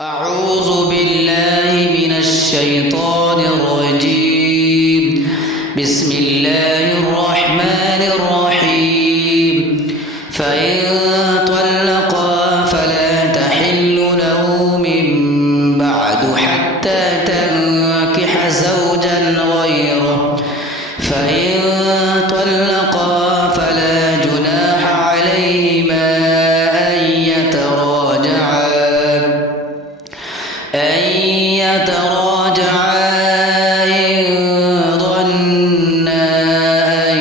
أعوذ بالله من الشيطان الرجيم. بسم الله الرحمن الرحيم. فإن طلقا فلا تحل له من بعد حتى تنكح زوجا غيره. فإن طلقا فلا جناح عليهما أن يتراجعا إن ظنا أن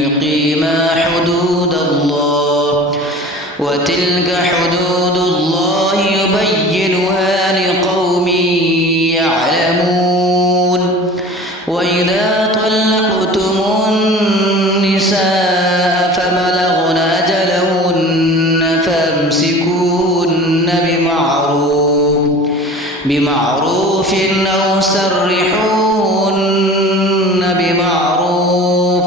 يقيما حدود الله، وتلك حدود الله يبينها لقوم يعلمون. وإذا طلقتم النساء فبلغن أجلهن فامسكوهن بمعروف أو سرحوهن بمعروف،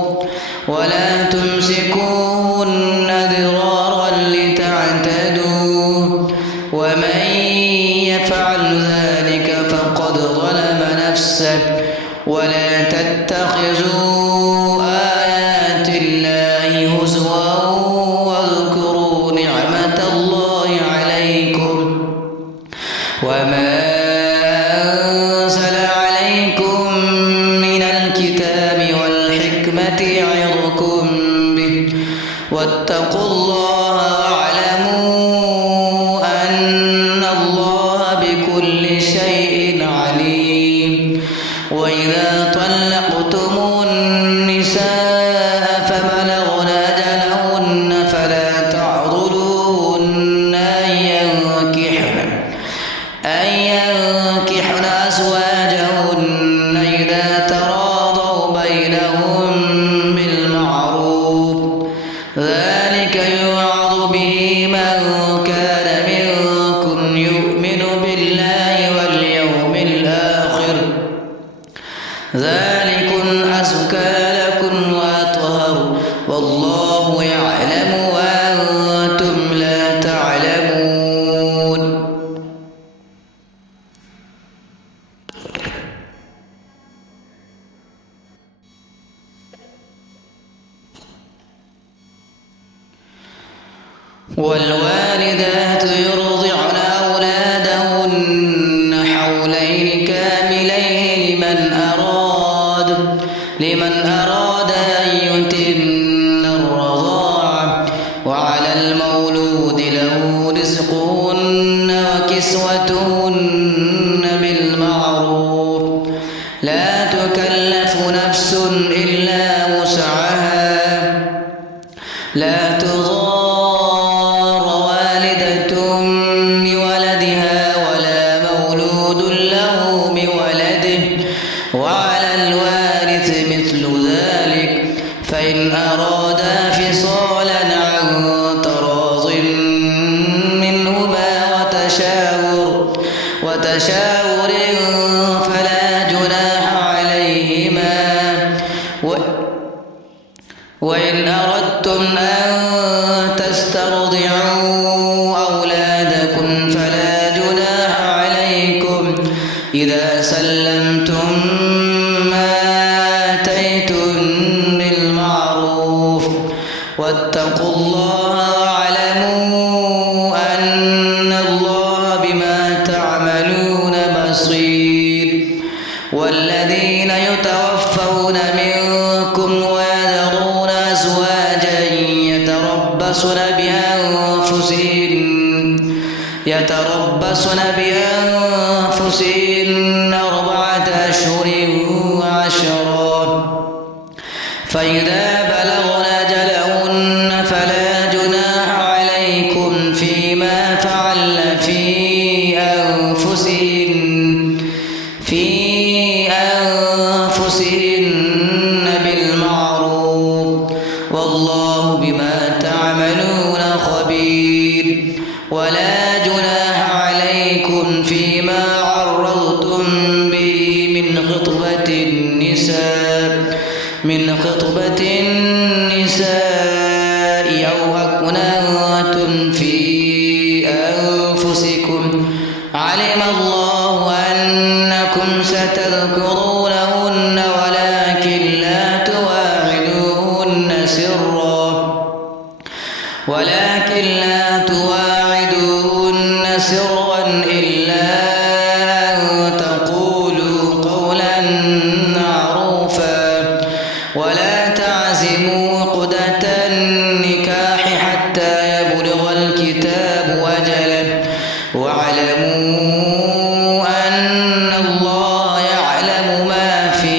ولا تمسكوهن ضرارا لتعتدوا، ومن يفعل ذلك فقد ظلم نفسه. ولا تتخذوا آيات الله هزوا واذكروا نعمة الله عليكم وما أنزل عليكم من الكتاب والحكمة يعظكم به، واتقوا الله واعلموا أن الله بكل شيء عليم. وإذا طلقتم النساء فبلغن أجلهن فلا تعضلوهن أن ينكحن أزواجهن إذا تراضوا بينهم بالمعروف، ذلك يوعظ به من كان منكم يؤمن بالله واليوم الآخر، ذلكم أزكى لكم وأطهر، والله يعلم وأنتم لا تعلمون. والوالدات يرضعن أولادهن حولين كاملين لمن أراد أن يتم الرضاعة، وعلى المولود له رزقهن وكسوتهن بالمعروف، لا تكلف نفس إلا وسعها، لا تضار والدة بولدها ولا مولود له بولده، وعلى الوارث مثل ذلك، فإن أرادا فصالا عن تراض منهما وتشاور فلا جناح عليهما. وإن أردتم أن تسترضعوا أولادكم فلا جناح عليكم إذا سلمتم ما آتيتم بالمعروف، واتقوا الله واعلموا أن الله بما تعملون بصير. والذين يتوفون منكم ويذرون أزواجا يتربصن بأنفسهن 4 أشهر وعشرا، فإذا بلغن أجلهن فلا جناح عليكم فيما فعلن في أنفسهن بالمعروف، والله بما تعملون خبير. ولا جناح عليكم فيما عرضتم به من خطبة النساء أو أكننتم في أنفسكم علم الله أنكم ستذكرونهن ولكن لا تواعدوهن سرا إلا أن تقولوا قولا معروفا ولا تعزموا عقدة النكاح حتى يبلغ الكتاب أجله واعلموا أن الله يعلم ما في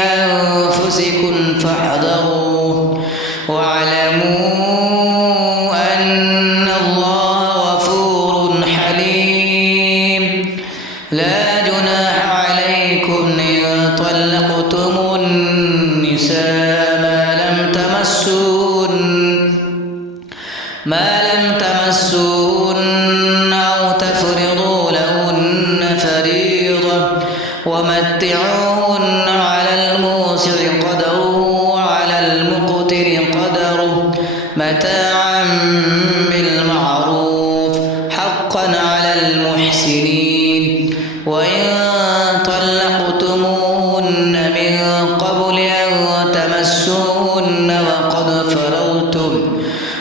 أنفسكم فاحذروه واعلموا أن الله غفور حليم. لا جناح عليكم إن طلقتم النساء ما لم تمسوهن أو تفرضوا لهن فريضة ومتعوهن على الموسع قدره وعلى المقتر قدره متاعا بالمعروف حقا على المحسنين. وإن طلقتموهن من قبل أن تمسوهن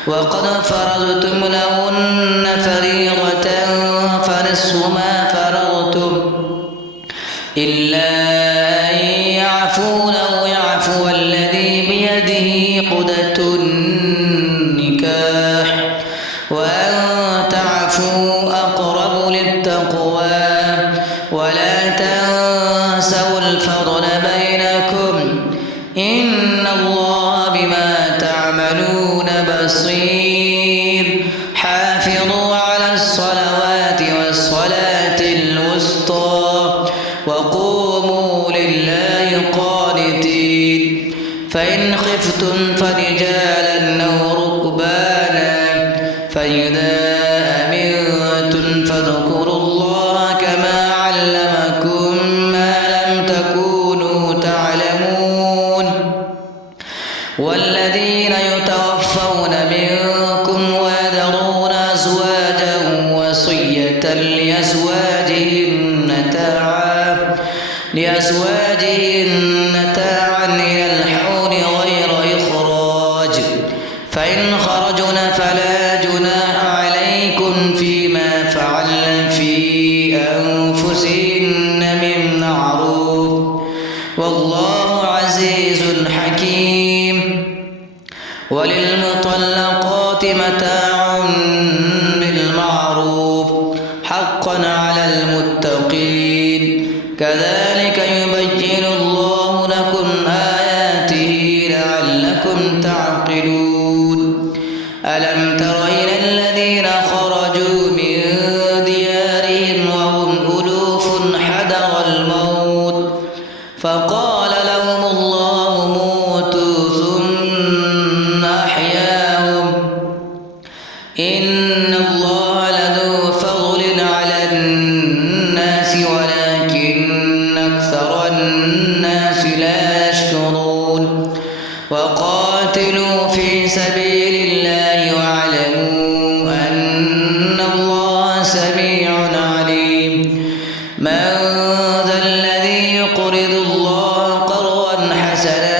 وقد فرضتم لهن فريضة فنصف ما فرضتم إلا أن يعفون أو يعفو الذي بيده عقدة النكاح وأن تعفوا أقرب للتقوى ولا تنسوا الفضل بينكم إن الله بما تعملون بصير. حافظوا على الصلوات والصلاة الوسطى وقوموا لله قانتين. فإن خفتم فرجالا أو ركبانا فإذا أمنتم فاذكروا الله كما علمكم ما لم تكونوا تعلمون. والذين يتوفون منكم ويذرون أزواجا وصية لأزواجهن متاعا إلى الحول غير إخراج فإن خرجن فلا جناح عليكم فيما فعلن في أنفسهن من معروف والله عزيز حكيم. وللمطلقات متاع بالمعروف حقا على المتقين. كذلك يبين الله لكم آياته لعلكم تعقلون. ألم تر إلى الذين خرجوا من ديارهم وهم ألوف حذر الموت فقال لهم الله موتوا ثم أحياهم إن الله لذو فضل على الناس ولكن أكثر الناس لا يشكرون. وقاتلوا في سبيل الله واعلموا أن الله سميع عليم. من ذا الذي يقرض الله قرضا حسنا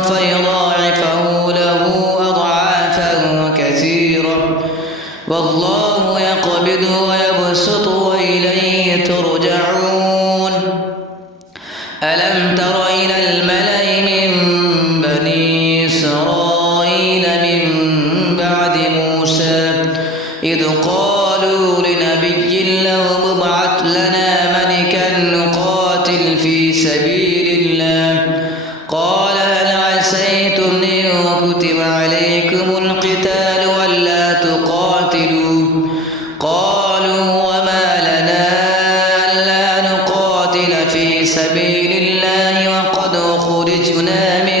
فيضاعفه له أضعافا كثيرة والله يقبض ويبسط وإليه ترجعون. ألم تر إلى الملأ من بني إسرائيل من بعد موسى إذ قالوا لنبي له ابعث لنا ملكا نقاتل في سبيل الله قال هل عسيتم إن كتب عليكم القتال ألا تقاتلوا قالوا وما لنا ألا نقاتل في سبيل الله وقد خرجنا من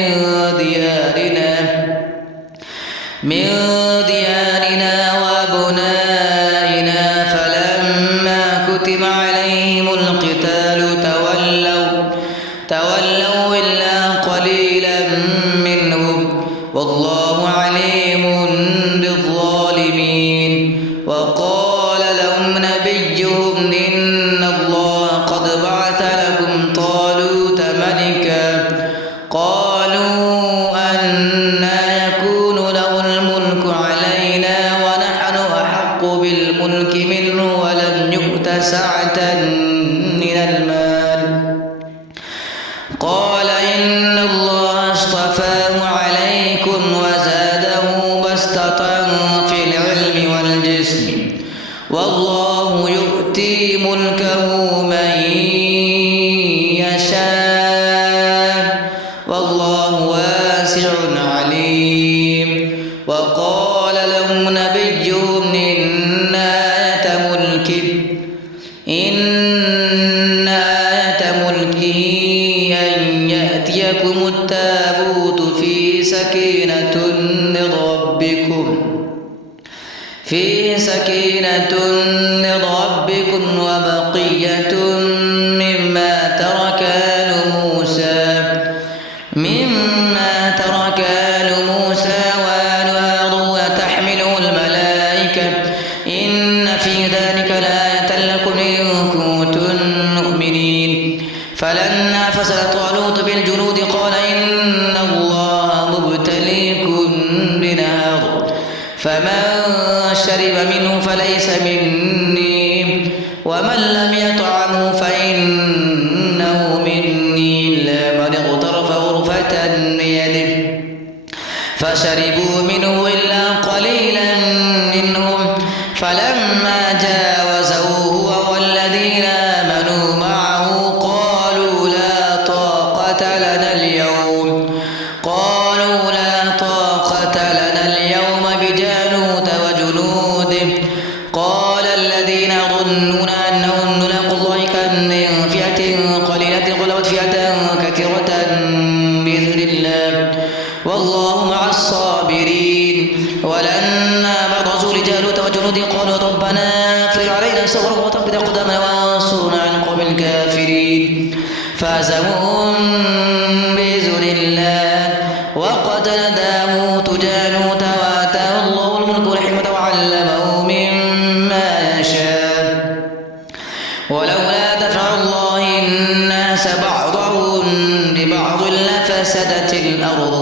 ديارنا وأبنائنا فلما كتب عليهم القتال تولوا إلا قليلا منهم والله عليم بالظالمين. وقال لهم نبيهم إن الله قد بعث لكم طالوت ملكا قالوا أنى يكون له الملك علينا ونحن أحق بالملك منه ولم يؤت سعة من المال قال إن الله اصطفاه عليكم وزاده بسطة في العلم والجسم والله يؤتي ملكه من يشاء والله واسع عليم. وقال لهم نبيهم إن آية ملكه أن يأتيكم التابوت فيه سكينة من ربكم وبقية مما ترك آل موسى وآل هارون تحمله الملائكة إن في ذلك لآية لكم إن كنتم مؤمنين. فلما فصل طالوت بالجنود قال إن الله مبتليكم بنهر فمن شرب منه فليس مني ومن لم يطعمه فإنه مني إلا من اغترف غرفة بيده فشربوا منه إلا قليلا منهم فلما جاوزه هو والذين آمنوا معه قالوا لا طاقة لنا اليوم بجالوت وجنوده قال الذين يظنون أنهم ملاقو الله كم من فئة قليلة غلبت فئة كثيرة بإذن الله والله مع الصابرين. ولما برزوا لجالوت وجنوده قالوا ربنا افرغ علينا صبرا وثبت أقدامنا وانصرنا على القوم الكافرين فهزموهم بإذن الله وقتل داوود جالوت وآتاه الله الملك والحكمة وعلمه مما يشاء ولولا دفع الله الناس بعضهم ببعض لفسدت الأرض